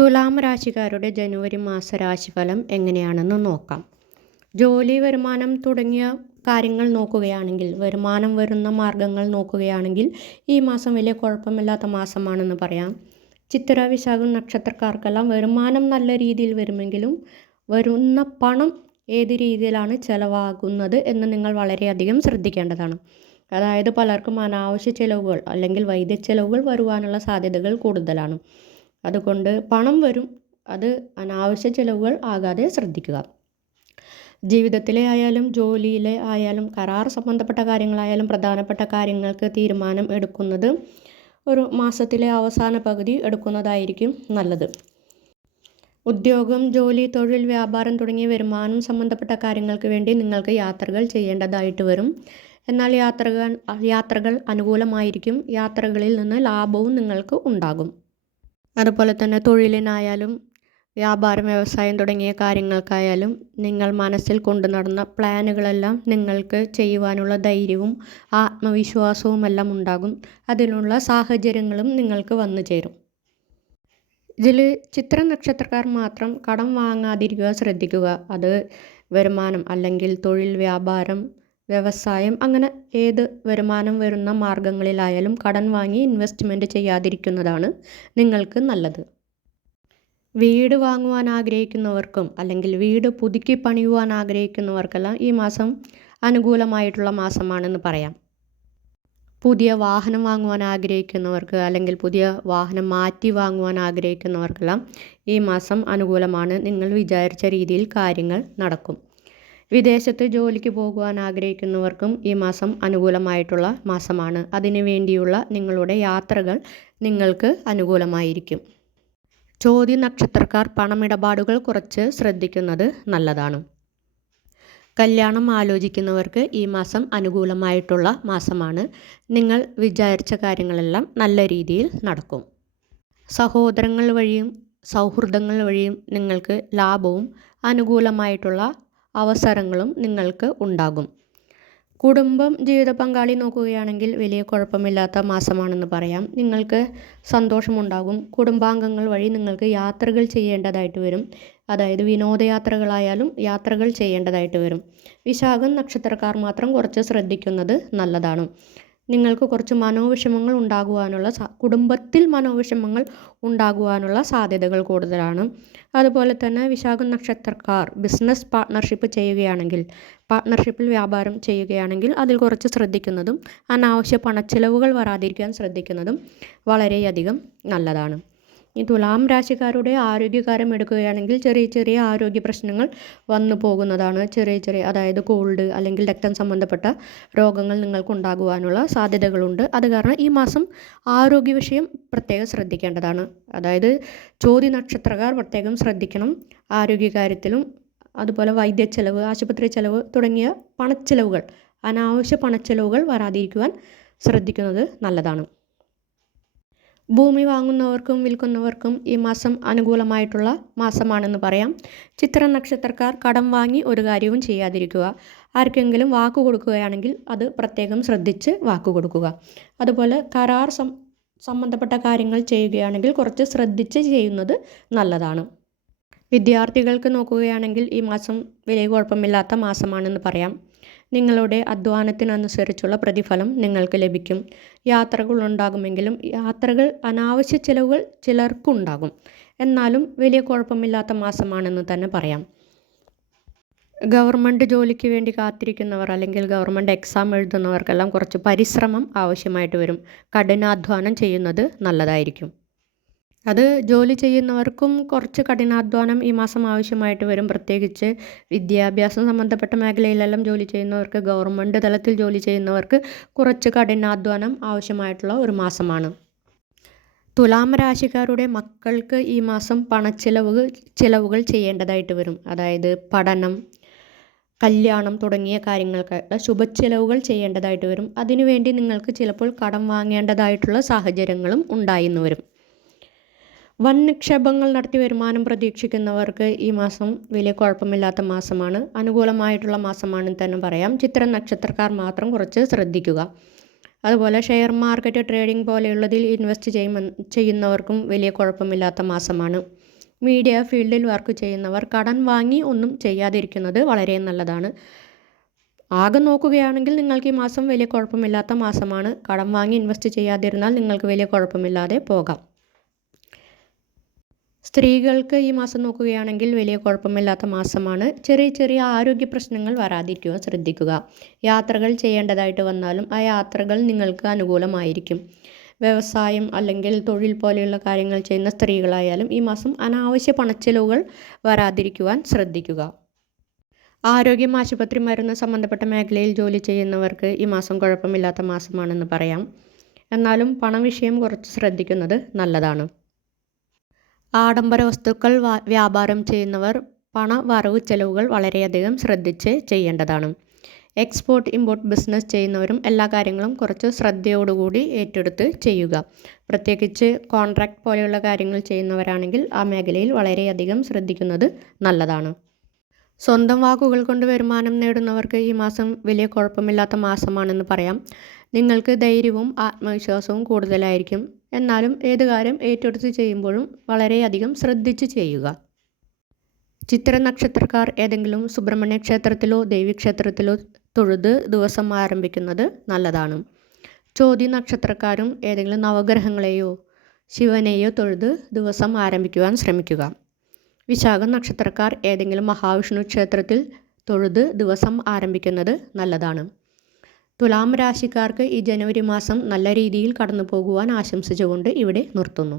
തുലാം രാശിക്കാരുടെ ജനുവരി മാസ രാശിഫലം എങ്ങനെയാണെന്ന് നോക്കാം. ജോലി വരുമാനം തുടങ്ങിയ കാര്യങ്ങൾ നോക്കുകയാണെങ്കിൽ വരുമാനം വരുന്ന മാർഗങ്ങൾ നോക്കുകയാണെങ്കിൽ ഈ മാസം വലിയ കുഴപ്പമില്ലാത്ത മാസമാണെന്ന് പറയാം. ചിത്ര വിശാഖം നക്ഷത്രക്കാർക്കെല്ലാം വരുമാനം നല്ല രീതിയിൽ വരുമെങ്കിലും വരുന്ന പണം ഏത് രീതിയിലാണ് ചിലവാകുന്നത് എന്ന് നിങ്ങൾ വളരെയധികം ശ്രദ്ധിക്കേണ്ടതാണ്. അതായത് പലർക്കും അനാവശ്യ ചിലവുകൾ അല്ലെങ്കിൽ വൈദ്യ ചിലവുകൾ വരുവാനുള്ള സാധ്യതകൾ കൂടുതലാണ്. അതുകൊണ്ട് പണം വരും. അത് അനാവശ്യ ചിലവുകൾ ആകാതെ ശ്രദ്ധിക്കുക. ജീവിതത്തിലെ ആയാലും ജോലിയിലെ ആയാലും കരാർ സംബന്ധപ്പെട്ട കാര്യങ്ങളായാലും പ്രധാനപ്പെട്ട കാര്യങ്ങൾക്ക് തീരുമാനം എടുക്കുന്നത് ഒരു മാസത്തിലെ അവസാന പകുതി എടുക്കുന്നതായിരിക്കും നല്ലത്. ഉദ്യോഗം ജോലി തൊഴിൽ വ്യാപാരം തുടങ്ങിയ വരുമാനം സംബന്ധപ്പെട്ട കാര്യങ്ങൾക്ക് വേണ്ടി നിങ്ങൾക്ക് യാത്രകൾ ചെയ്യേണ്ടതായിട്ട് വരും. എന്നാൽ യാത്രകൾ യാത്രകൾ അനുകൂലമായിരിക്കും. യാത്രകളിൽ നിന്ന് ലാഭവും നിങ്ങൾക്ക് ഉണ്ടാകും. അതുപോലെ തന്നെ തൊഴിലിനായാലും വ്യാപാരം വ്യവസായം തുടങ്ങിയ കാര്യങ്ങൾക്കായാലും നിങ്ങൾ മനസ്സിൽ കൊണ്ടു നടന്ന പ്ലാനുകളെല്ലാം നിങ്ങൾക്ക് ചെയ്യുവാനുള്ള ധൈര്യവും ആത്മവിശ്വാസവും എല്ലാം ഉണ്ടാകും. അതിനുള്ള സാഹചര്യങ്ങളും നിങ്ങൾക്ക് വന്നു ചേരും. ഇതിൽ ചിത്ര നക്ഷത്രക്കാർ മാത്രം കടം വാങ്ങാതിരിക്കുക ശ്രദ്ധിക്കുക. അത് വരുമാനം അല്ലെങ്കിൽ തൊഴിൽ വ്യാപാരം വ്യവസായം അങ്ങനെ ഏത് വരുമാനം വരുന്ന മാർഗങ്ങളിലായാലും കടം വാങ്ങി ഇൻവെസ്റ്റ്മെന്റ് ചെയ്യാതിരിക്കുന്നതാണ് നിങ്ങൾക്ക് നല്ലത്. വീട് വാങ്ങുവാൻ ആഗ്രഹിക്കുന്നവർക്കും അല്ലെങ്കിൽ വീട് പുതുക്കി പണിയുവാൻ ആഗ്രഹിക്കുന്നവർക്കെല്ലാം ഈ മാസം അനുകൂലമായിട്ടുള്ള മാസമാണെന്ന് പറയാം. പുതിയ വാഹനം വാങ്ങുവാൻ ആഗ്രഹിക്കുന്നവർക്ക് അല്ലെങ്കിൽ പുതിയ വാഹനം മാറ്റി വാങ്ങുവാൻ ആഗ്രഹിക്കുന്നവർക്കെല്ലാം ഈ മാസം അനുകൂലമാണ്. നിങ്ങൾ വിചാരിച്ച രീതിയിൽ കാര്യങ്ങൾ നടക്കും. വിദേശത്ത് ജോലിക്ക് പോകുവാൻ ആഗ്രഹിക്കുന്നവർക്കും ഈ മാസം അനുകൂലമായിട്ടുള്ള മാസമാണ്. അതിനു വേണ്ടിയുള്ള നിങ്ങളുടെ യാത്രകൾ നിങ്ങൾക്ക് അനുകൂലമായിരിക്കും. ചോദ്യ നക്ഷത്രക്കാർ പണമിടപാടുകൾ കുറച്ച് ശ്രദ്ധിക്കുന്നത് നല്ലതാണ്. കല്യാണം ആലോചിക്കുന്നവർക്ക് ഈ മാസം അനുകൂലമായിട്ടുള്ള മാസമാണ്. നിങ്ങൾ വിചാരിച്ച കാര്യങ്ങളെല്ലാം നല്ല രീതിയിൽ നടക്കും. സഹോദരങ്ങൾ വഴിയും സൗഹൃദങ്ങൾ വഴിയും നിങ്ങൾക്ക് ലാഭവും അനുകൂലമായിട്ടുള്ള അവസരങ്ങളും നിങ്ങൾക്ക് ഉണ്ടാകും. കുടുംബം ജീവിത പങ്കാളി നോക്കുകയാണെങ്കിൽ വലിയ കുഴപ്പമില്ലാത്ത മാസമാണെന്ന് പറയാം. നിങ്ങൾക്ക് സന്തോഷമുണ്ടാകും. കുടുംബാംഗങ്ങൾ വഴി നിങ്ങൾക്ക് യാത്രകൾ ചെയ്യേണ്ടതായിട്ട് വരും. അതായത് വിനോദയാത്രകളായാലും യാത്രകൾ ചെയ്യേണ്ടതായിട്ട് വരും. വിശാഖം നക്ഷത്രക്കാർ മാത്രം കുറച്ച് ശ്രദ്ധിക്കുന്നത് നല്ലതാണ്. നിങ്ങൾക്ക് കുറച്ച് മനോവിഷമങ്ങൾ ഉണ്ടാകുവാനുള്ള കുടുംബത്തിൽ മനോവിഷമങ്ങൾ ഉണ്ടാകുവാനുള്ള സാധ്യതകൾ കൂടുതലാണ്. അതുപോലെ തന്നെ വിശാഖം നക്ഷത്രക്കാർ ബിസിനസ് പാർട്ട്ണർഷിപ്പ് ചെയ്യുകയാണെങ്കിൽ പാർട്ട്ണർഷിപ്പിൽ വ്യാപാരം ചെയ്യുകയാണെങ്കിൽ അതിൽ കുറച്ച് ശ്രദ്ധിക്കുന്നതും അനാവശ്യ പണച്ചെലവുകൾ വരാതിരിക്കാൻ ശ്രദ്ധിക്കുന്നതും വളരെയധികം നല്ലതാണ്. ഈ തുലാം രാശിക്കാരുടെ ആരോഗ്യകാരം എടുക്കുകയാണെങ്കിൽ ചെറിയ ചെറിയ ആരോഗ്യ പ്രശ്നങ്ങൾ വന്നു പോകുന്നതാണ്. ചെറിയ ചെറിയ അതായത് കോൾഡ് അല്ലെങ്കിൽ രക്തം സംബന്ധപ്പെട്ട രോഗങ്ങൾ നിങ്ങൾക്ക് ഉണ്ടാകുവാനുള്ള സാധ്യതകളുണ്ട്. അത് കാരണം ഈ മാസം ആരോഗ്യ വിഷയം പ്രത്യേകം ശ്രദ്ധിക്കേണ്ടതാണ്. അതായത് ചോതി നക്ഷത്രക്കാർ പ്രത്യേകം ശ്രദ്ധിക്കണം ആരോഗ്യകാര്യത്തിലും. അതുപോലെ വൈദ്യ ചെലവ് ആശുപത്രി ചെലവ് തുടങ്ങിയ പണച്ചെലവുകൾ അനാവശ്യ പണച്ചെലവുകൾ വരാതിരിക്കുവാൻ ശ്രദ്ധിക്കുന്നത് നല്ലതാണ്. ഭൂമി വാങ്ങുന്നവർക്കും വിൽക്കുന്നവർക്കും ഈ മാസം അനുകൂലമായിട്ടുള്ള മാസമാണെന്ന് പറയാം. ചിത്ര നക്ഷത്രക്കാർ കടം വാങ്ങി ഒരു കാര്യവും ചെയ്യാതിരിക്കുക. ആർക്കെങ്കിലും വാക്ക് കൊടുക്കുകയാണെങ്കിൽ അത് പ്രത്യേകം ശ്രദ്ധിച്ച് വാക്ക് കൊടുക്കുക. അതുപോലെ കരാർ സംബന്ധപ്പെട്ട കാര്യങ്ങൾ ചെയ്യുകയാണെങ്കിൽ കുറച്ച് ശ്രദ്ധിച്ച് ചെയ്യുന്നത് നല്ലതാണ്. വിദ്യാർത്ഥികൾക്ക് നോക്കുകയാണെങ്കിൽ ഈ മാസം വലിയ കുഴപ്പമില്ലാത്ത മാസമാണെന്ന് പറയാം. നിങ്ങളുടെ അധ്വാനത്തിനനുസരിച്ചുള്ള പ്രതിഫലം നിങ്ങൾക്ക് ലഭിക്കും. യാത്രകൾ ഉണ്ടാകുമെങ്കിലും യാത്രകൾ അനാവശ്യ ചിലവുകൾ ചിലർക്കുണ്ടാകും. എന്നാലും വലിയ കുഴപ്പമില്ലാത്ത മാസമാണെന്ന് തന്നെ പറയാം. ഗവൺമെന്റ് ജോലിക്ക് വേണ്ടി കാത്തിരിക്കുന്നവർ അല്ലെങ്കിൽ ഗവൺമെന്റ് എക്സാം എഴുതുന്നവർക്കെല്ലാം കുറച്ച് പരിശ്രമം ആവശ്യമായിട്ട് വരും. കഠിനാധ്വാനം ചെയ്യുന്നത് നല്ലതായിരിക്കും. അത് ജോലി ചെയ്യുന്നവർക്കും കുറച്ച് കഠിനാധ്വാനം ഈ മാസം ആവശ്യമായിട്ട് വരും. പ്രത്യേകിച്ച് വിദ്യാഭ്യാസം സംബന്ധപ്പെട്ട മേഖലയിലെല്ലാം ജോലി ചെയ്യുന്നവർക്ക് ഗവൺമെന്റ് തലത്തിൽ ജോലി ചെയ്യുന്നവർക്ക് കുറച്ച് കഠിനാധ്വാനം ആവശ്യമായിട്ടുള്ള ഒരു മാസമാണ്. തുലാം രാശിക്കാരുടെ മക്കൾക്ക് ഈ മാസം പണച്ചിലവ് ചിലവുകൾ ചെയ്യേണ്ടതായിട്ട് വരും. അതായത് പഠനം കല്യാണം തുടങ്ങിയ കാര്യങ്ങൾക്കായിട്ടുള്ള ശുഭച്ചിലവുകൾ ചെയ്യേണ്ടതായിട്ട് വരും. അതിനുവേണ്ടി നിങ്ങൾക്ക് ചിലപ്പോൾ കടം വാങ്ങേണ്ടതായിട്ടുള്ള സാഹചര്യങ്ങളും ഉണ്ടായിന്ന് വരും. വൻ നിക്ഷേപങ്ങൾ നടത്തി വരുമാനം പ്രതീക്ഷിക്കുന്നവർക്ക് ഈ മാസം വലിയ കുഴപ്പമില്ലാത്ത മാസമാണ്. അനുകൂലമായിട്ടുള്ള മാസമാണെന്ന് തന്നെ പറയാം. ചിത്ര നക്ഷത്രക്കാർ മാത്രം കുറച്ച് ശ്രദ്ധിക്കുക. അതുപോലെ ഷെയർ മാർക്കറ്റ് ട്രേഡിംഗ് പോലെയുള്ളതിൽ ഇൻവെസ്റ്റ് ചെയ്യുമെന്ന് ചെയ്യുന്നവർക്കും വലിയ കുഴപ്പമില്ലാത്ത മാസമാണ്. മീഡിയ ഫീൽഡിൽ വർക്ക് ചെയ്യുന്നവർ കടം വാങ്ങി ഒന്നും ചെയ്യാതിരിക്കുന്നത് വളരെ നല്ലതാണ്. ആകെ നോക്കുകയാണെങ്കിൽ നിങ്ങൾക്ക് ഈ മാസം വലിയ കുഴപ്പമില്ലാത്ത മാസമാണ്. കടം വാങ്ങി ഇൻവെസ്റ്റ് ചെയ്യാതിരുന്നാൽ നിങ്ങൾക്ക് വലിയ കുഴപ്പമില്ലാതെ പോകാം. സ്ത്രീകൾക്ക് ഈ മാസം നോക്കുകയാണെങ്കിൽ വലിയ കുഴപ്പമില്ലാത്ത മാസമാണ്. ചെറിയ ചെറിയ ആരോഗ്യ പ്രശ്നങ്ങൾ വരാതിരിക്കുക ശ്രദ്ധിക്കുക. യാത്രകൾ ചെയ്യേണ്ടതായിട്ട് വന്നാലും ആ യാത്രകൾ നിങ്ങൾക്ക് അനുകൂലമായിരിക്കും. വ്യവസായം അല്ലെങ്കിൽ തൊഴിൽ പോലെയുള്ള കാര്യങ്ങൾ ചെയ്യുന്ന സ്ത്രീകളായാലും ഈ മാസം അനാവശ്യ പണച്ചെലവുകൾ വരാതിരിക്കുവാൻ ശ്രദ്ധിക്കുക. ആരോഗ്യം ആശുപത്രി മരുന്ന് സംബന്ധപ്പെട്ട മേഖലയിൽ ജോലി ചെയ്യുന്നവർക്ക് ഈ മാസം കുഴപ്പമില്ലാത്ത മാസമാണെന്ന് പറയാം. എന്നാലും പണവിഷയം കുറച്ച് ശ്രദ്ധിക്കുന്നത് നല്ലതാണ്. ആഡംബര വസ്തുക്കൾ വ്യാപാരം ചെയ്യുന്നവർ പണ വരവ് ചെലവുകൾ വളരെയധികം ശ്രദ്ധിച്ച് ചെയ്യേണ്ടതാണ്. എക്സ്പോർട്ട് ഇമ്പോർട്ട് ബിസിനസ് ചെയ്യുന്നവരും എല്ലാ കാര്യങ്ങളും കുറച്ച് ശ്രദ്ധയോടുകൂടി ഏറ്റെടുത്ത് ചെയ്യുക. പ്രത്യേകിച്ച് കോൺട്രാക്ട് പോലെയുള്ള കാര്യങ്ങൾ ചെയ്യുന്നവരാണെങ്കിൽ ആ മേഖലയിൽ വളരെയധികം ശ്രദ്ധിക്കുന്നത് നല്ലതാണ്. സ്വന്തം വാക്കുകൾ കൊണ്ട് വരുമാനം നേടുന്നവർക്ക് ഈ മാസം വലിയ കുഴപ്പമില്ലാത്ത മാസമാണെന്ന് പറയാം. നിങ്ങൾക്ക് ധൈര്യവും ആത്മവിശ്വാസവും കൂടുതലായിരിക്കും. എന്നാലും ഏത് കാര്യം ഏറ്റെടുത്ത് ചെയ്യുമ്പോഴും വളരെയധികം ശ്രദ്ധിച്ച് ചെയ്യുക. ചിത്ര നക്ഷത്രക്കാർ ഏതെങ്കിലും സുബ്രഹ്മണ്യ ക്ഷേത്രത്തിലോ ദേവീക്ഷേത്രത്തിലോ തൊഴുത് ദിവസം ആരംഭിക്കുന്നത് നല്ലതാണ്. ചോദ്യ നക്ഷത്രക്കാരും ഏതെങ്കിലും നവഗ്രഹങ്ങളെയോ ശിവനെയോ തൊഴുത് ദിവസം ആരംഭിക്കുവാൻ ശ്രമിക്കുക. വിശാഖ നക്ഷത്രക്കാർ ഏതെങ്കിലും മഹാവിഷ്ണു ക്ഷേത്രത്തിൽ തൊഴുത് ദിവസം ആരംഭിക്കുന്നത് നല്ലതാണ്. തുലാം രാശിക്കാർക്ക് ഈ ജനുവരി മാസം നല്ല രീതിയിൽ കടന്നു പോകുവാൻ ആശംസിച്ചുകൊണ്ട് ഇവിടെ നിർത്തുന്നു.